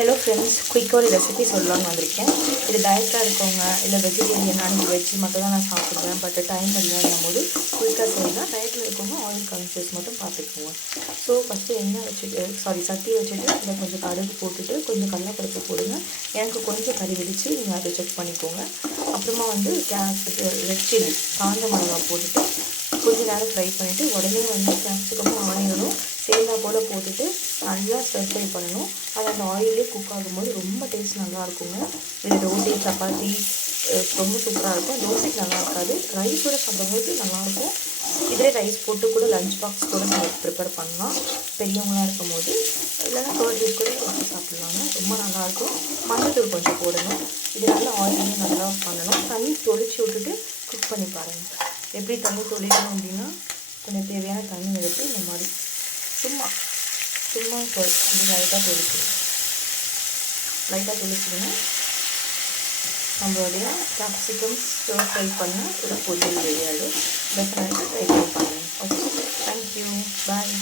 Hello friends, குயிக்காக ஒரு recipe சொல்லலாம்னு வந்திருக்கேன். இது டயட்டாக இருக்கவங்க இல்லை வெஜிடேரியன், அன்றைக்கி வெஜ்ஜு மட்டும் தான் நான் சாப்பிடுவேன், பட் டைம் இல்லைன்னும் போது குயிக்காக செய்யலாம். டயட்டில் இருக்கவங்க ஆயில் கான்ஷியஸ் மட்டும் பார்த்துக்குவோங்க. ஸோ ஃபஸ்ட்டு எண்ணெய் வச்சுட்டு சட்டியை வச்சுட்டு அதில் கொஞ்சம் கடுகு போட்டுட்டு கொஞ்சம் கடலைப்பருப்பு போடுங்க. எனக்கு கொஞ்சம் கறி வெடித்து நீங்கள் அதை செக் பண்ணிக்கோங்க. அப்புறமா ரெட் சில்லி காஞ்ச மிளகா போட்டுட்டு கொஞ்சம் நேரம் ஃப்ரை பண்ணிவிட்டு உடனே கேப்சிகமும் ஆனியனும் சேர்ந்தா போல் போட்டுட்டு நல்லா ஸ்டர் ஃப்ரை பண்ணணும். அது அந்த ஆயிலே குக் ஆகும்போது ரொம்ப டேஸ்ட் நல்லாயிருக்குங்க. இது ரோட்டி, சப்பாத்தி ரொம்ப சூப்பராக இருக்கும். தோசைக்கு நல்லா இருக்காது, ரைஸோடு சாப்பிடும்போது நல்லாயிருக்கும். இதே ரைஸ் போட்டு கூட லஞ்ச் பாக்ஸ் கூட நம்ம ப்ரிப்பேர் பண்ணலாம் பெரியவங்களாக இருக்கும் போது. இல்லைன்னா கர்ட் ரைஸ் கூட வச்சு சாப்பிட்லாங்க, ரொம்ப நல்லாயிருக்கும். மஞ்சள் கொஞ்சம் போடணும். இது நல்லா ஆயிலையும் நல்லா பண்ணணும். தண்ணி தொளிச்சு விட்டுட்டு குக் பண்ணி பாருங்கள். எப்படி தண்ணி தொளிக்கணும் அப்படின்னா, கொஞ்சம் தேவையான தண்ணி எடுத்து இந்த மாதிரி சும்மா இது லைட்டாக தொளிச்சிங்கன்னா நம்மளுடைய கேப்சிகம் ஸ்டர் ஃப்ரை பண்ணால் ஒரு பொரியல் ரெடி ஆகிடும். டெஃபினட்டாக ட்ரை பண்ணி பாருங்கள். ஓகே, தேங்க்யூ, பாய்.